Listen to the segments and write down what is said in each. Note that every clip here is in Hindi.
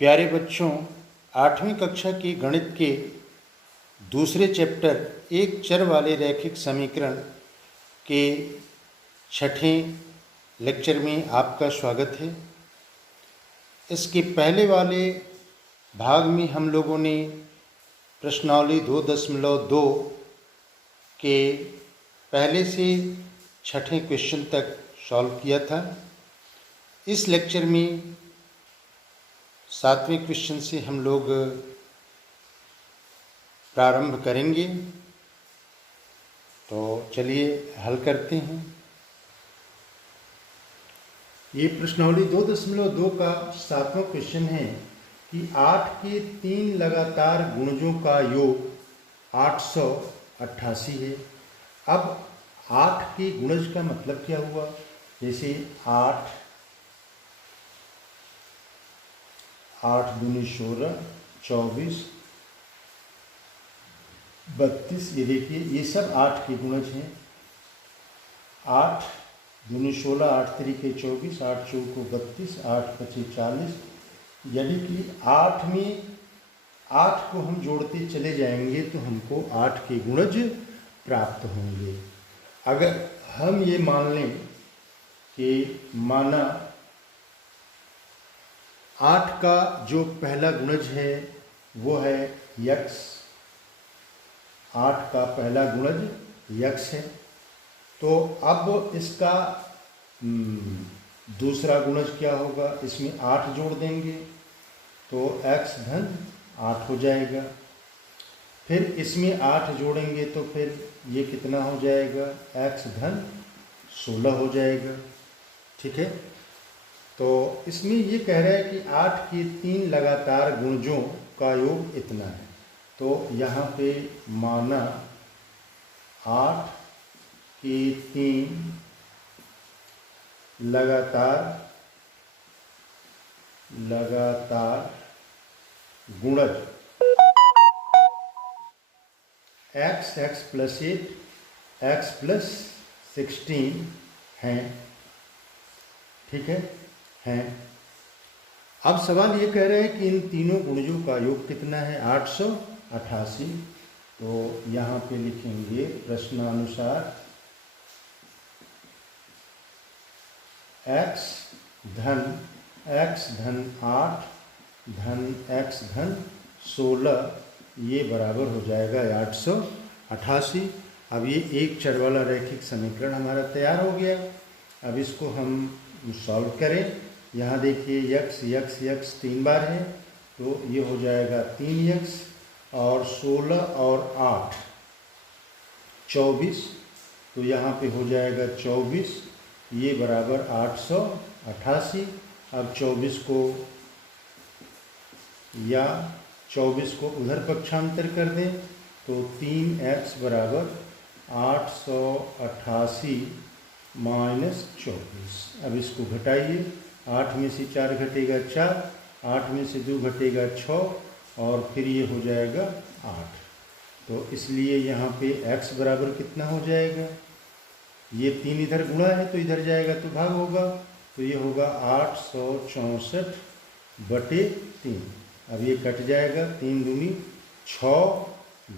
प्यारे बच्चों, 8वीं कक्षा की गणित के दूसरे चैप्टर एक चर वाले रैखिक समीकरण के छठें लेक्चर में आपका स्वागत है। इसके पहले वाले भाग में हम लोगों ने प्रश्नावली 2.2 के पहले से छठे क्वेश्चन तक सॉल्व किया था। इस लेक्चर में 7वें क्वेश्चन से हम लोग प्रारंभ करेंगे। तो चलिए हल करते हैं। ये प्रश्नावली 2.2 का 7वां क्वेश्चन है कि 8 के 3 लगातार गुणजों का योग 888 है। अब 8 के गुणज का मतलब क्या हुआ? जैसे 8 दूनी 16, 24, 32, ये देखिए ये सब 8 के गुणज हैं। 8 दूनी 16, 8 तरीके 24, 8 चौको 32, 8 पचे 40, यानी कि 8 में 8 को हम जोड़ते चले जाएंगे तो हमको 8 के गुणज प्राप्त होंगे। अगर हम ये मान लें कि माना 8 का जो पहला गुणज है वो है x, 8 का पहला गुणज x है, तो अब इसका दूसरा गुणज क्या होगा? इसमें 8 जोड़ देंगे तो x धन 8 हो जाएगा। फिर इसमें 8 जोड़ेंगे तो फिर ये कितना हो जाएगा? x धन 16 हो जाएगा। ठीक है, तो इसमें ये कह रहा है कि 8 के 3 लगातार गुणजों का योग इतना है। तो यहाँ पे माना 8 के 3 लगातार गुणज x प्लस 8, x प्लस 16 हैं। ठीक है। अब सवाल ये कह रहे हैं कि इन तीनों गुणजों का योग कितना है? 888। तो यहाँ पे लिखेंगे प्रश्नानुसार x धन 8 धन x धन 16 ये बराबर हो जाएगा 888। अब ये एक चर वाला रैखिक समीकरण हमारा तैयार हो गया। अब इसको हम सॉल्व करें। यहाँ देखिए x 3 बार है तो ये हो जाएगा 3x और 16 और 8 24, तो यहाँ पे हो जाएगा 24, ये बराबर 888। अब 24 को उधर पक्षांतर कर दें तो 3x बराबर 888 माइनस 24। अब इसको घटाइए, 8 में से 4 घटेगा 4, 8 में से 2 घटेगा 6 और फिर ये हो जाएगा 8। तो इसलिए यहाँ पे x बराबर कितना हो जाएगा? ये 3 इधर गुणा है तो इधर जाएगा तो भाग होगा, तो ये होगा 864 बटे 3। अब ये कट जाएगा, 3 दूनी 6,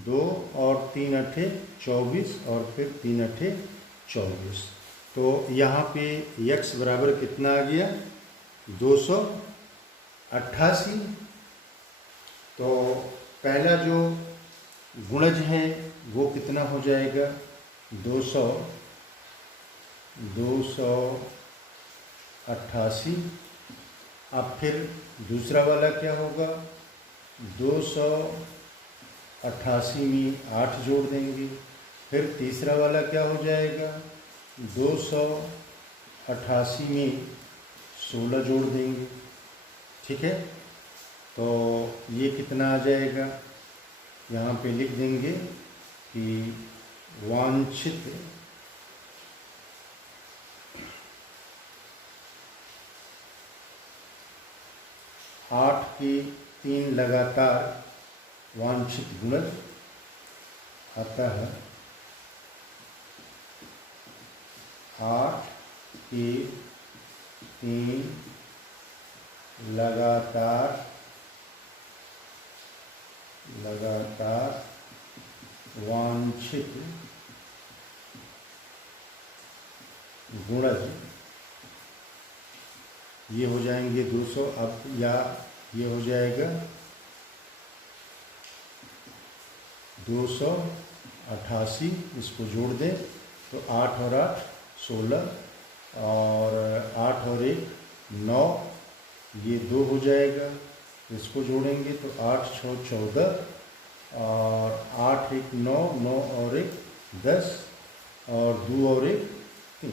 2 और 3 अठे 24 और फिर 3 अठे 24। तो यहाँ पे x बराबर कितना आ गया? 288। तो पहला जो गुणज है वो कितना हो जाएगा? 288। अब फिर दूसरा वाला क्या होगा? 288 में 8 जोड़ देंगे। फिर तीसरा वाला क्या हो जाएगा? 288 में 16 जोड़ देंगे। ठीक है, तो ये कितना आ जाएगा? यहाँ पे लिख देंगे कि वांछित आठ के 3 लगातार वांछित गुणज अतः 8 के 3 लगातार लगातार वांछित गुणज ये हो जाएंगे 200। अब या ये हो जाएगा 288, इसको जोड़ दें तो 8 और 8 16 और 8 और 1 9, ये 2 हो जाएगा। इसको जोड़ेंगे तो 8 6 14 और 8 1 9, 9 और 1 10 और 2 और 1 3।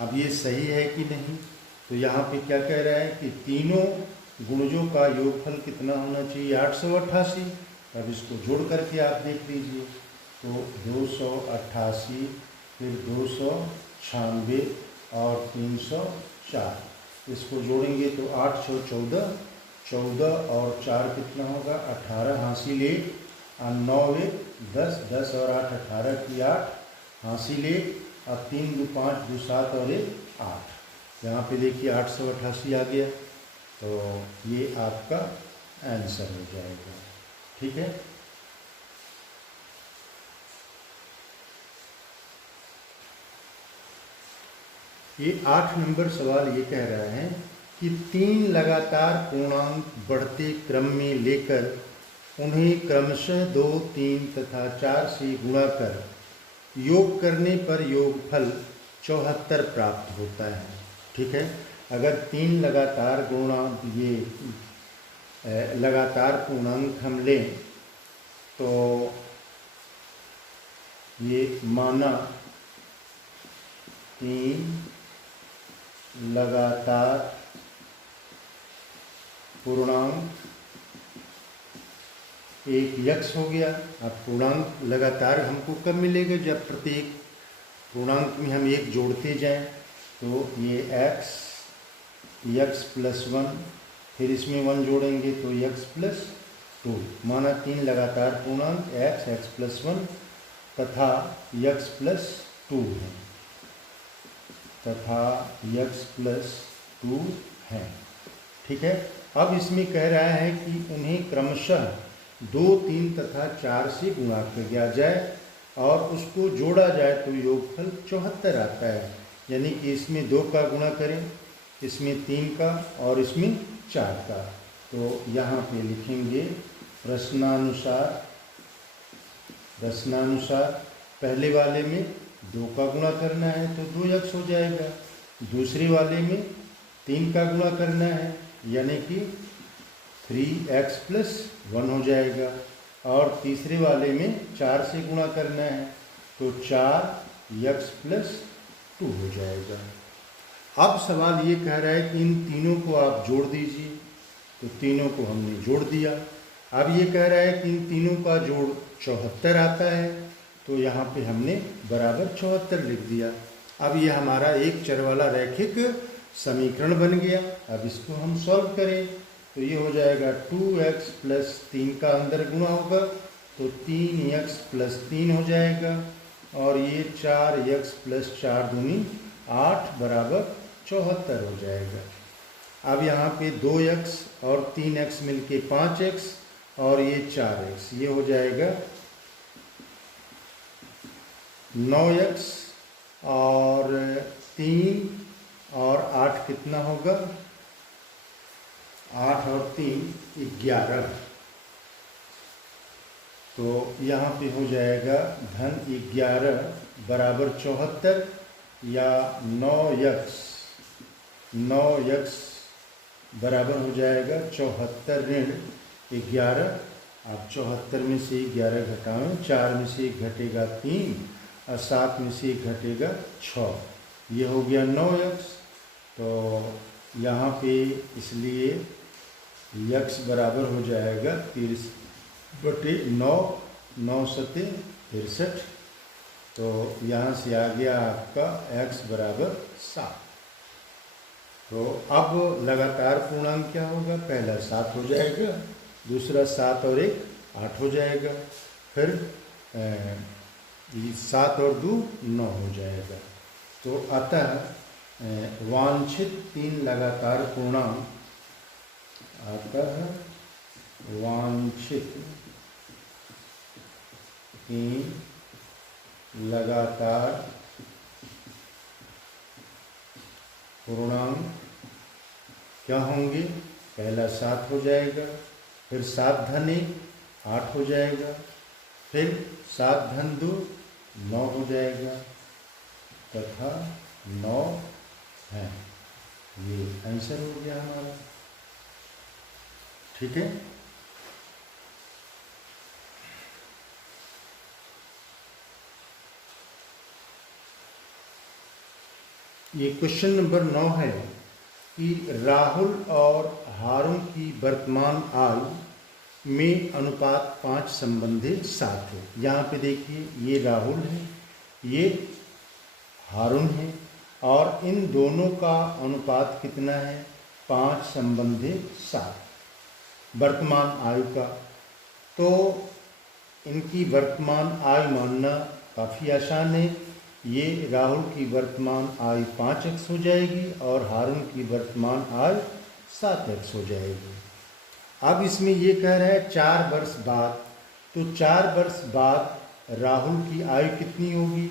अब ये सही है कि नहीं? तो यहाँ पे क्या कह रहा है कि तीनों गुणजों का योगफल कितना होना चाहिए? 888। अब इसको जोड़ करके आप देख लीजिए तो 288 फिर 296 और 304। इसको जोड़ेंगे तो 8 6 14, 14 और 4 कितना होगा? 18 हासिल 1 और 9 1 10, 10 और 8 18 की 8 हासिल 1 और 3 2 5 2 7 और 1 8। यहाँ पे देखिए 888 आ गया, तो ये आपका आंसर हो जाएगा। ठीक है। ये 8 नंबर सवाल ये कह रहा है कि 3 लगातार पूर्णांक बढ़ते क्रम में लेकर उन्हें क्रमशः 2 3 तथा 4 से गुणा कर योग करने पर योगफल 74 प्राप्त होता है। ठीक है। अगर 3 लगातार गुणांक ये लगातार पूर्णांक हम लें तो ये माना 3 लगातार पूर्णांक एक यक्स हो गया। अब पूर्णांक लगातार हमको कब मिलेगा? जब प्रत्येक पूर्णांक में हम एक जोड़ते जाएं। तो ये यक्स प्लस 1, फिर इसमें 1 जोड़ेंगे तो यक्स प्लस 2। माना 3 लगातार पूर्णांक एक्स प्लस 1 तथा यक्स प्लस 2 है, तथा यक्स प्लस 2 है। ठीक है। अब इसमें कह रहा है कि उन्हें क्रमशः 2 3 तथा 4 से गुणा किया जाए और उसको जोड़ा जाए तो योगफल 74 आता है। यानी कि इसमें 2 का गुणा करें, इसमें 3 का और इसमें 4 का। तो यहाँ पे लिखेंगे प्रश्नानुसार पहले वाले में 2 का गुणा करना है तो 2x हो जाएगा, दूसरे वाले में 3 का गुणा करना है यानी कि 3x प्लस 1 हो जाएगा, और तीसरे वाले में 4 से गुणा करना है तो 4x प्लस 2 हो जाएगा। अब सवाल ये कह रहा है कि इन तीनों को आप जोड़ दीजिए, तो तीनों को हमने जोड़ दिया। अब ये कह रहा है कि इन तीनों का जोड़ 74 आता है, तो यहाँ पे हमने बराबर 74 लिख दिया। अब ये हमारा एक चर वाला रैखिक समीकरण बन गया। अब इसको हम सॉल्व करें तो ये हो जाएगा 2x प्लस 3 का अंदर गुणा होगा तो 3x प्लस 3 हो जाएगा, और ये 4x प्लस 4 दूनी 8 बराबर 74 हो जाएगा। अब यहाँ पे 2x और 3x मिलके 5x और ये 4x, ये हो जाएगा 9x और 3 और 8 कितना होगा? 8 और 3 11। तो यहाँ पे हो जाएगा धन 11 बराबर 74 या 9x बराबर हो जाएगा 74 ऋण 11। आप 74 में से 11 घटाएं, 4 में से 1 घटेगा 3 और 7 में से 1 घटेगा 6, ये हो गया 9x। तो यहाँ पे इसलिए x बराबर हो जाएगा 30/9, 9 सते 63। तो यहाँ से आ गया आपका x बराबर 7। तो अब लगातार पूर्णांक क्या होगा? पहला 7 हो जाएगा, दूसरा 7 और 1 8 हो जाएगा, फिर 7 और 2 9 हो जाएगा। तो अतः वांछित 3 लगातार पूर्णांक अतः वांछित की लगातार पूर्णांक क्या होंगे? पहला 7 हो जाएगा, फिर 7 धन 1 8 हो जाएगा, फिर 7 धन 2 9 हो जाएगा तथा 9 है। ये आंसर हो गया हमारा। ठीक है। ये क्वेश्चन नंबर 9 है कि राहुल और हारून की वर्तमान आयु में अनुपात 5 संबंधित 7 है। यहाँ पे देखिए, ये राहुल है, ये हारून है और इन दोनों का अनुपात कितना है? 5 संबंधित 7 वर्तमान आयु का। तो इनकी वर्तमान आयु मानना काफ़ी आसान है। ये राहुल की वर्तमान आयु 5x हो जाएगी और हारून की वर्तमान आयु 7x हो जाएगी। अब इसमें ये कह रहा है 4 वर्ष बाद, तो 4 वर्ष बाद राहुल की आयु कितनी होगी?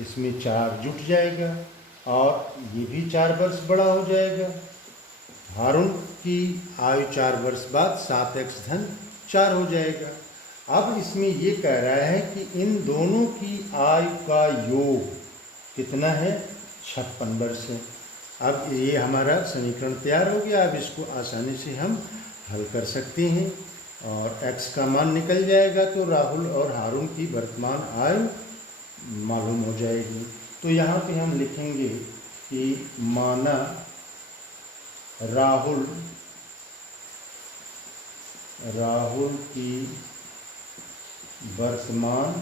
इसमें 4 जुट जाएगा और ये भी 4 वर्ष बड़ा हो जाएगा। हारून की आयु 4 वर्ष बाद 7x धन 4 हो जाएगा। अब इसमें ये कह रहा है कि इन दोनों की आयु का योग कितना है? 56 वर्ष है। अब ये हमारा समीकरण तैयार हो गया। अब इसको आसानी से हम हल कर सकते हैं और x का मान निकल जाएगा तो राहुल और हारून की वर्तमान आयु मालूम हो जाएगी। तो यहाँ पे हम लिखेंगे कि माना राहुल की वर्तमान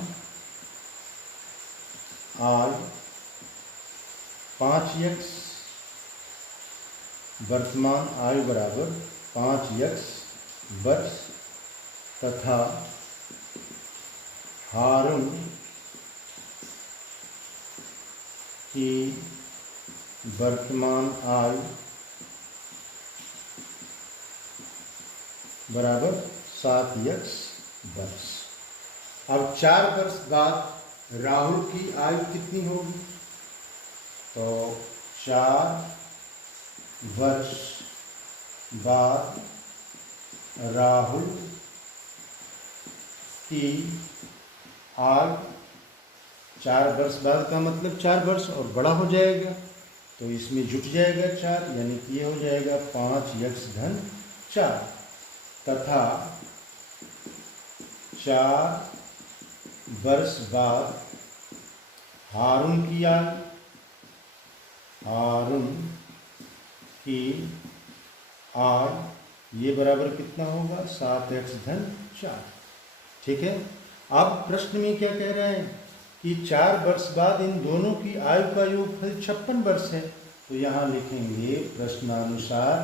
आयु 5x, वर्तमान आयु बराबर 5x वर्ष तथा हारून की वर्तमान आयु बराबर 7x वर्ष। अब 4 वर्ष बाद राहुल की आयु कितनी होगी? तो 4 वर्ष बाद राहुल की आयु, 4 वर्ष बाद का मतलब 4 वर्ष और बड़ा हो जाएगा, तो इसमें जुट जाएगा 4, यानी कि ये हो जाएगा 5x धन 4 तथा 4 वर्ष बाद हारून की आयु, ये बराबर कितना होगा? 7x धन 4। ठीक है। अब प्रश्न में क्या कह रहे हैं कि 4 वर्ष बाद इन दोनों की आयु का योगफल 56 वर्ष है। तो यहाँ लिखेंगे प्रश्नानुसार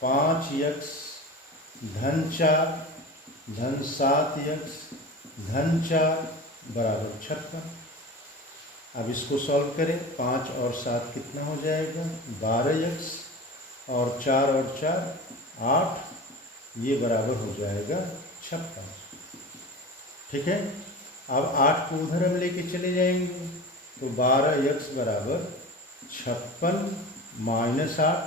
5x धन 4 धन 7x धन 4 बराबर 56। अब इसको सॉल्व करें। 5 और 7 कितना हो जाएगा? 12x और 4 और 4 8, ये बराबर हो जाएगा 56। ठीक है। अब 8 को उधर हम लेके चले जाएंगे तो 12x बराबर 56 माइनस 8,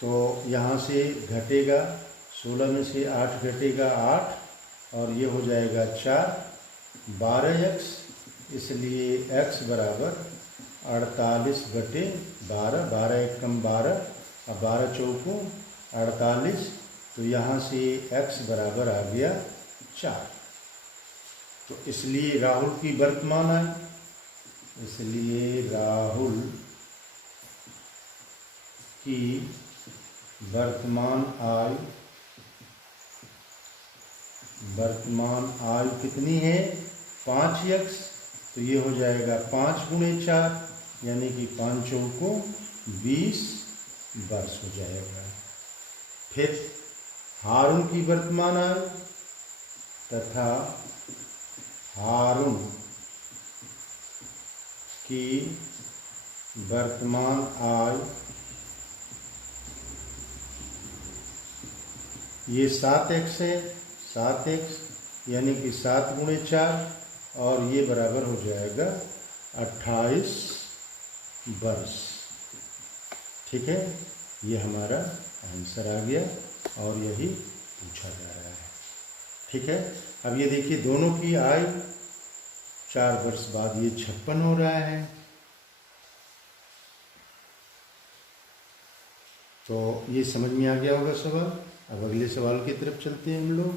तो यहाँ से घटेगा 16 में से 8 घटेगा 8 और ये हो जाएगा 4, 12x, इसलिए x बराबर 48/12, 12 एक कम 12 और 12 चौको 48, तो यहाँ से x बराबर आ गया 4। तो इसलिए राहुल की वर्तमान आयु, इसलिए राहुल की वर्तमान आयु कितनी है? 5x, तो ये हो जाएगा 5 गुणे 4 यानी कि 5 चौको 20 वर्ष हो जाएगा। फिर हारून की वर्तमान आयु तथा हारून की वर्तमान आय ये 7x है, 7x यानी कि 7 गुणे 4 और ये बराबर हो जाएगा 28 वर्ष। ठीक है, ये हमारा आंसर आ गया और यही पूछा जा रहा है। ठीक है, अब ये देखिए दोनों की आय 4 वर्ष बाद ये 56 हो रहा है। तो ये समझ में आ गया होगा सवाल। अब अगले सवाल की तरफ चलते हैं हम लोग।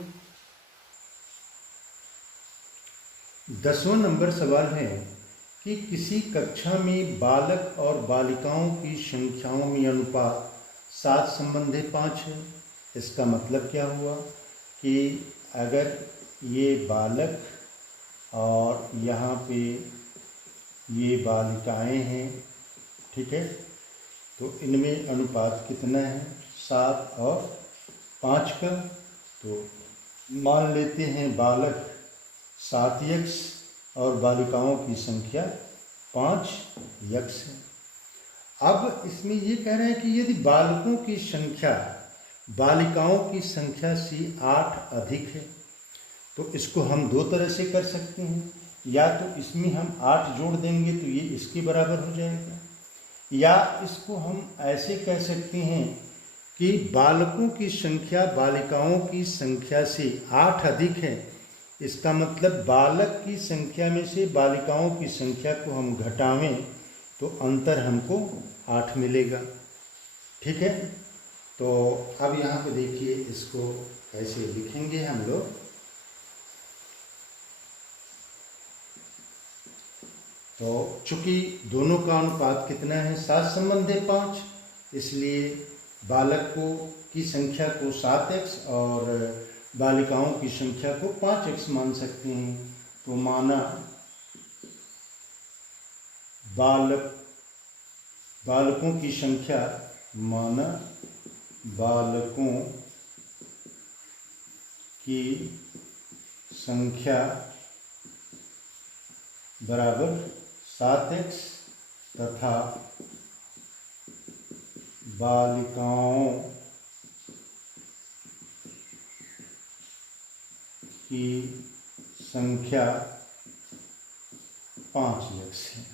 10वां नंबर सवाल है कि किसी कक्षा में बालक और बालिकाओं की संख्याओं में अनुपात 7:5 है। इसका मतलब क्या हुआ कि अगर ये बालक और यहाँ पे ये बालिकाएं हैं, ठीक है, तो इनमें अनुपात कितना है 7 और 5 का। तो मान लेते हैं बालक 7x और बालिकाओं की संख्या 5x है। अब इसमें ये कह रहे हैं कि यदि बालकों की संख्या बालिकाओं की संख्या से 8 अधिक है तो इसको हम दो तरह से कर सकते हैं। या तो इसमें हम 8 जोड़ देंगे तो ये इसके बराबर हो जाएगा, या इसको हम ऐसे कह सकते हैं कि बालकों की संख्या बालिकाओं की संख्या से 8 अधिक है। इसका मतलब बालक की संख्या में से बालिकाओं की संख्या को हम घटावें तो अंतर हमको 8 मिलेगा। ठीक है, तो अब यहाँ पे देखिए इसको कैसे लिखेंगे हम लोग। तो चूंकि दोनों का अनुपात कितना है 7:5, इसलिए बालक की संख्या को 7x और बालिकाओं की संख्या को 5x मान सकते हैं। तो माना बालकों की संख्या, माना बालकों की संख्या बराबर 7x तथा बालिकाओं की संख्या 5x है।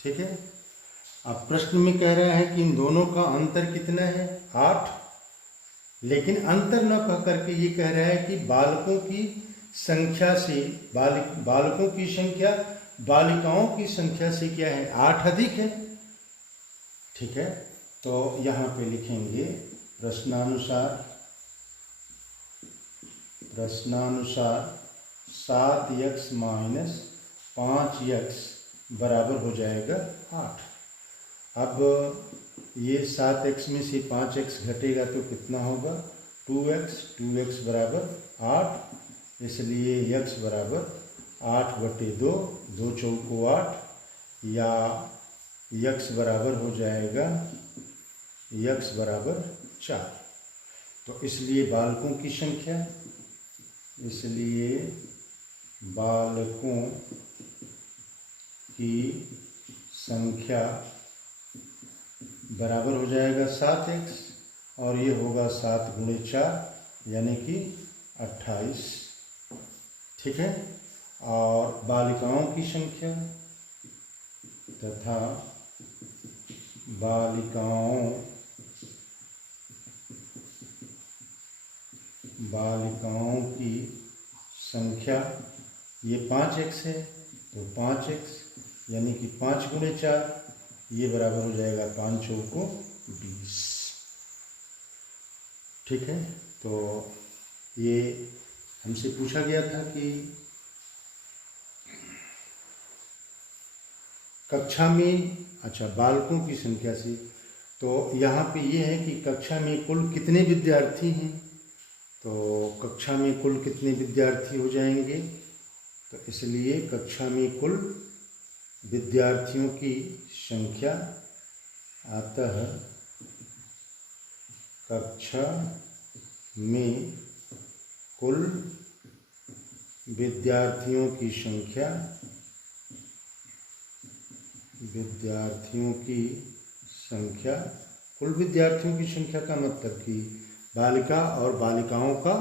ठीक है, अब प्रश्न में कह रहा है कि इन दोनों का अंतर कितना है 8, लेकिन अंतर न कह करके ये कह रहा है कि बालकों की संख्या से बालकों की संख्या बालिकाओं की संख्या से क्या है 8 अधिक है। ठीक है, तो यहाँ पे लिखेंगे प्रश्नानुसार 7x माइनस 5x बराबर हो जाएगा 8। अब ये 7x में से 5x घटेगा तो कितना होगा 2x बराबर 8, इसलिए x बराबर 8/2, 2 चौको 8, या x बराबर हो जाएगा x बराबर 4। तो इसलिए बालकों की संख्या, इसलिए बालकों की संख्या बराबर हो जाएगा 7x और ये होगा 7 गुणे 4 यानी कि 28। ठीक है, और बालिकाओं की संख्या तथा बालिकाओं की संख्या ये 5x है, तो 5x यानी कि 5 गुणे 4, ये बराबर हो जाएगा 5 चौको 20। ठीक है, तो ये हमसे पूछा गया था कि कक्षा में, अच्छा बालकों की संख्या से, तो यहाँ पे ये है कि कक्षा में कुल कितने विद्यार्थी हैं। तो कक्षा में कुल कितने विद्यार्थी हो जाएंगे, तो इसलिए कक्षा में कुल विद्यार्थियों की संख्या, अतः कक्षा में कुल विद्यार्थियों की संख्या विद्यार्थियों की संख्या, कुल विद्यार्थियों की संख्या का मतलब कि बालिका और बालिकाओं का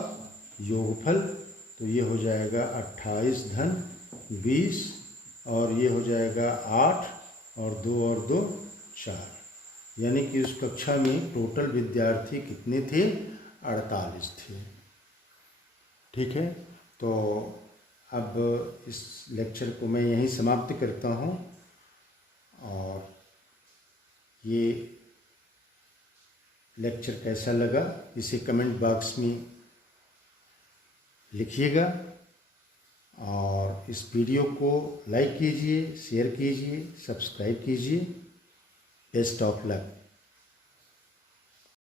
योगफल, तो ये हो जाएगा 28 धन 20 और ये हो जाएगा 8 और 2 और 2 4, यानी कि उस कक्षा में टोटल विद्यार्थी कितने थे? 48 थे। ठीक है, तो अब इस लेक्चर को मैं यहीं समाप्त करता हूँ और ये लेक्चर कैसा लगा इसे कमेंट बॉक्स में लिखिएगा और इस वीडियो को लाइक कीजिए, शेयर कीजिए, सब्सक्राइब कीजिए। Best of luck.